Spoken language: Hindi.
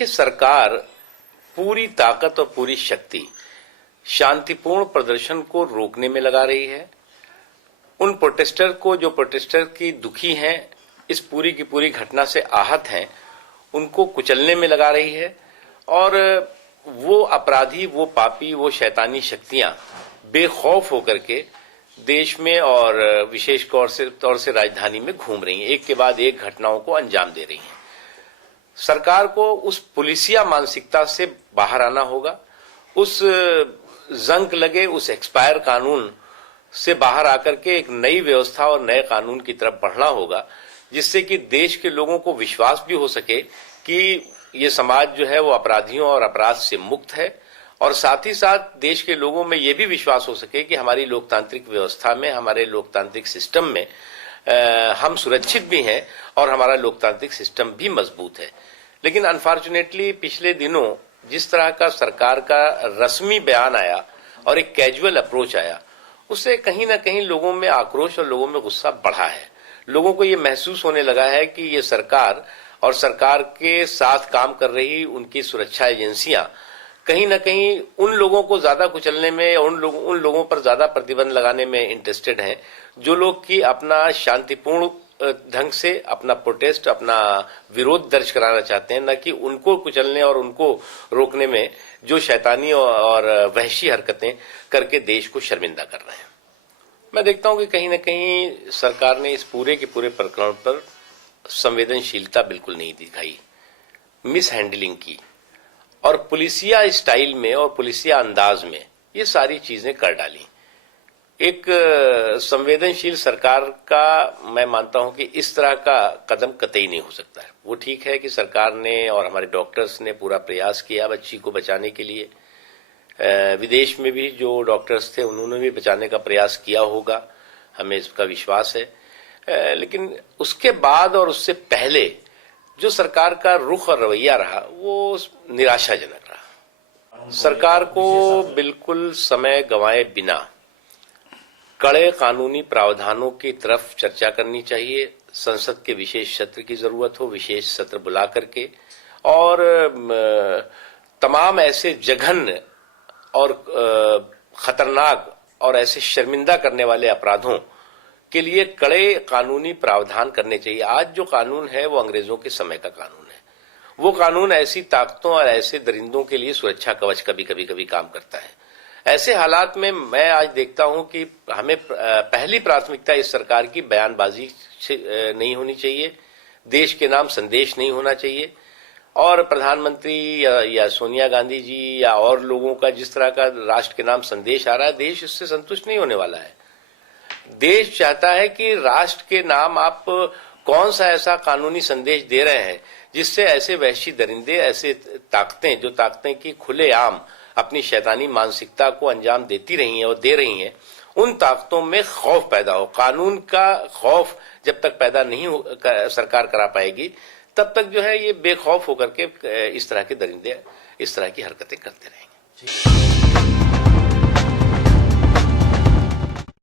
कि सरकार पूरी ताकत और पूरी शक्ति शांतिपूर्ण प्रदर्शन को रोकने में लगा रही है। उन प्रोटेस्टर को, जो प्रोटेस्टर की दुखी हैं, इस पूरी की पूरी घटना से आहत हैं, उनको कुचलने में लगा रही है। और वो अपराधी, वो पापी, वो शैतानी शक्तियां बेखौफ होकर के देश में और विशेष तौर से राजधानी में घूम रही हैं, एक के बाद एक घटनाओं को अंजाम दे रही हैं। सरकार को उस पुलिसिया मानसिकता से बाहर आना होगा, उस जंग लगे, उस एक्सपायर कानून से बाहर आकर के एक नई व्यवस्था और नए कानून की तरफ बढ़ना होगा, जिससे कि देश के लोगों को विश्वास भी हो सके कि ये समाज जो है वो अपराधियों और अपराध से मुक्त है, और साथ ही साथ देश के लोगों में ये भी विश्वास हो सके कि हमारी लोकतांत्रिक व्यवस्था में, हमारे लोकतांत्रिक सिस्टम में हम सुरक्षित भी हैं और हमारा लोकतांत्रिक सिस्टम भी मजबूत है। लेकिन अनफॉर्चुनेटली पिछले दिनों जिस तरह का सरकार का रस्मी बयान आया और एक कैजुअल अप्रोच आया, उससे कहीं ना कहीं लोगों में आक्रोश और लोगों में गुस्सा बढ़ा है। लोगों को ये महसूस होने लगा है कि ये सरकार और सरकार के साथ काम कर रही उनकी सुरक्षा एजेंसियां कहीं ना कहीं उन लोगों को ज्यादा कुचलने में, उन लोगों पर ज्यादा प्रतिबंध लगाने में इंटरेस्टेड हैं, जो लोग कि अपना शांतिपूर्ण ढंग से अपना प्रोटेस्ट, अपना विरोध दर्ज कराना चाहते हैं, न कि उनको कुचलने और उनको रोकने में जो शैतानी और वहशी हरकतें करके देश को शर्मिंदा कर रहे हैं। मैं देखता हूं कि कहीं न कहीं सरकार ने इस पूरे के पूरे प्रकरण पर संवेदनशीलता बिल्कुल नहीं दिखाई, मिस हैंडलिंग की, और पुलिसिया स्टाइल में और पुलिसिया अंदाज में ये सारी चीजें कर डाली। एक संवेदनशील सरकार का मैं मानता हूं कि इस तरह का कदम कतई नहीं हो सकता है। वो ठीक है कि सरकार ने और हमारे डॉक्टर्स ने पूरा प्रयास किया बच्ची को बचाने के लिए, विदेश में भी जो डॉक्टर्स थे उन्होंने भी बचाने का प्रयास किया होगा, हमें इसका विश्वास है। लेकिन उसके बाद और उससे पहले जो सरकार का रुख और रवैया रहा वो निराशाजनक रहा। सरकार को बिल्कुल समय गंवाए बिना कड़े कानूनी प्रावधानों की तरफ चर्चा करनी चाहिए। संसद के विशेष सत्र की जरूरत हो, विशेष सत्र बुला करके, और तमाम ऐसे जघन्य और खतरनाक और ऐसे शर्मिंदा करने वाले अपराधों के लिए कड़े कानूनी प्रावधान करने चाहिए। आज जो कानून है वो अंग्रेजों के समय का कानून है। वो कानून ऐसी ताकतों और ऐसे दरिंदों के लिए सुरक्षा कवच कभी काम करता है। ऐसे हालात में मैं आज देखता हूं कि हमें पहली प्राथमिकता इस सरकार की बयानबाजी नहीं होनी चाहिए, देश के नाम संदेश नहीं होना चाहिए, और प्रधानमंत्री या सोनिया गांधी जी या और लोगों का जिस तरह का राष्ट्र के नाम संदेश आ रहा है, देश इससे संतुष्ट नहीं होने वाला है। देश चाहता है कि राष्ट्र के नाम आप कौन सा ऐसा कानूनी संदेश दे रहे हैं जिससे ऐसे वहशी दरिंदे, ऐसे ताकतें, जो ताकतें की खुलेआम अपनी शैतानी मानसिकता को अंजाम देती रही हैं और दे रही हैं, उन ताकतों में खौफ पैदा हो। कानून का खौफ जब तक पैदा नहीं सरकार करा पाएगी, तब तक जो है ये बेखौफ होकर के इस तरह के दरिंदे इस तरह की हरकतें करते रहेंगे।